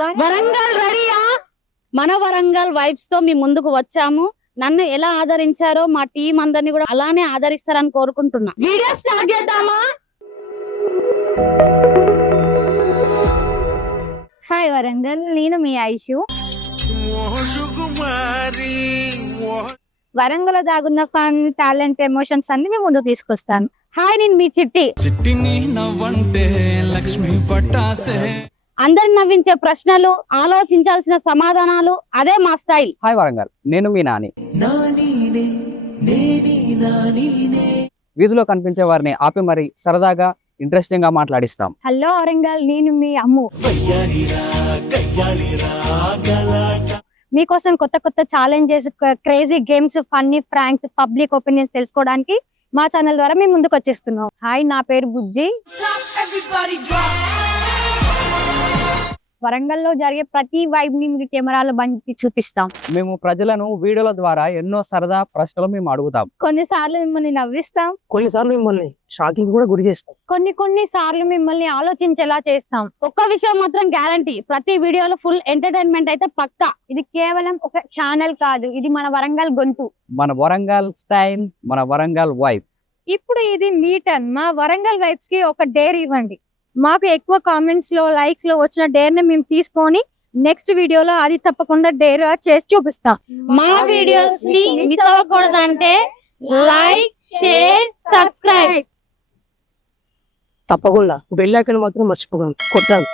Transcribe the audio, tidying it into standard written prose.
వరంగల్ రెడీయా? మన వరంగల్ వైబ్స్ తో మీ ముందుకు వచ్చాము. నన్ను ఎలా ఆదరించారో మా టీం అందరినీ కూడా అలానే ఆదరిస్తారని కోరుకుంటున్నా. వీడియో స్టార్ట్ చేద్దామా? హాయ్ వరంగల్, నేను మీ ఐషు. వరంగల్ దాగున్న ఫన్, టాలెంట్, ఎమోషన్స్ అన్ని మీ ముందుకు తీసుకొస్తాను. హాయ్, నేను మీ చిట్టి. చిట్టిని నవ్వంటే లక్ష్మి పట్టాసే. అందరిని నవ్వించే ప్రశ్నలు, ఆలోచించాల్సిన సమాధానాలు, అదే మా స్టైల్. హాయ్ వరంగల్, నేను మీ నాని. వీధిలో కనిపించే వారిని ఆపి మరి సరదాగా ఇంట్రెస్టింగ్ గా మాట్లాడిస్తాం. హలో వరంగల్, నేను మీ అమ్ము. మీకోసం కొత్త కొత్త challenges, crazy games, funny pranks, public opinions తెలుసుకోవడానికి మా ఛానల్ ద్వారా మేము ముందుకు వచ్చేస్తున్నాం. హాయ్, నా పేరు బుజ్జి. వరంగల్లో జరిగే ప్రతి వైబ్ ని మీకు కెమెరాలో బండి చూపిస్తాం. మేము ప్రజలను వీడియోల ద్వారా ఎన్నో సరదా ప్రశ్నలు మేము అడుగుతాం. కొన్నిసార్లు మిమ్మల్ని నవ్విస్తాం, కొన్నిసార్లు మిమ్మల్ని షాకింగ్ కూడా గురి చేస్తాం. కొన్ని సార్లు మిమ్మల్ని ఆలోచించేలా చేస్తాం. ఒక్క విషయం మాత్రం గ్యారంటీ, ప్రతి వీడియోలో ఫుల్ ఎంటర్టైన్మెంట్ అయితే పక్కా. ఇది కేవలం ఒక ఛానల్ కాదు, ఇది మన వరంగల్ గొంతు, మన వరంగల్ స్టైల్, మన వరంగల్ వైబ్. ఇప్పుడు ఇది మీ టర్న్. మా వరంగల్ వైబ్స్ కి ఒక డేర్ ఇవ్వండి. మాకు ఎక్కువ కామెంట్స్ లో, లైక్స్ లో వచ్చిన డేర్ ని మేము తీసుకొని నెక్స్ట్ వీడియోలో అది తప్పకుండా డేర్ చేసి చూపిస్తాం. మా వీడియోస్ ని మిస్ అవ్వకూడదంటే లైక్, షేర్, సబ్స్క్రైబ్. తప్పకుండా బెల్ ఐకాన్ మాత్రం మర్చిపోకండి, కొట్టాలి.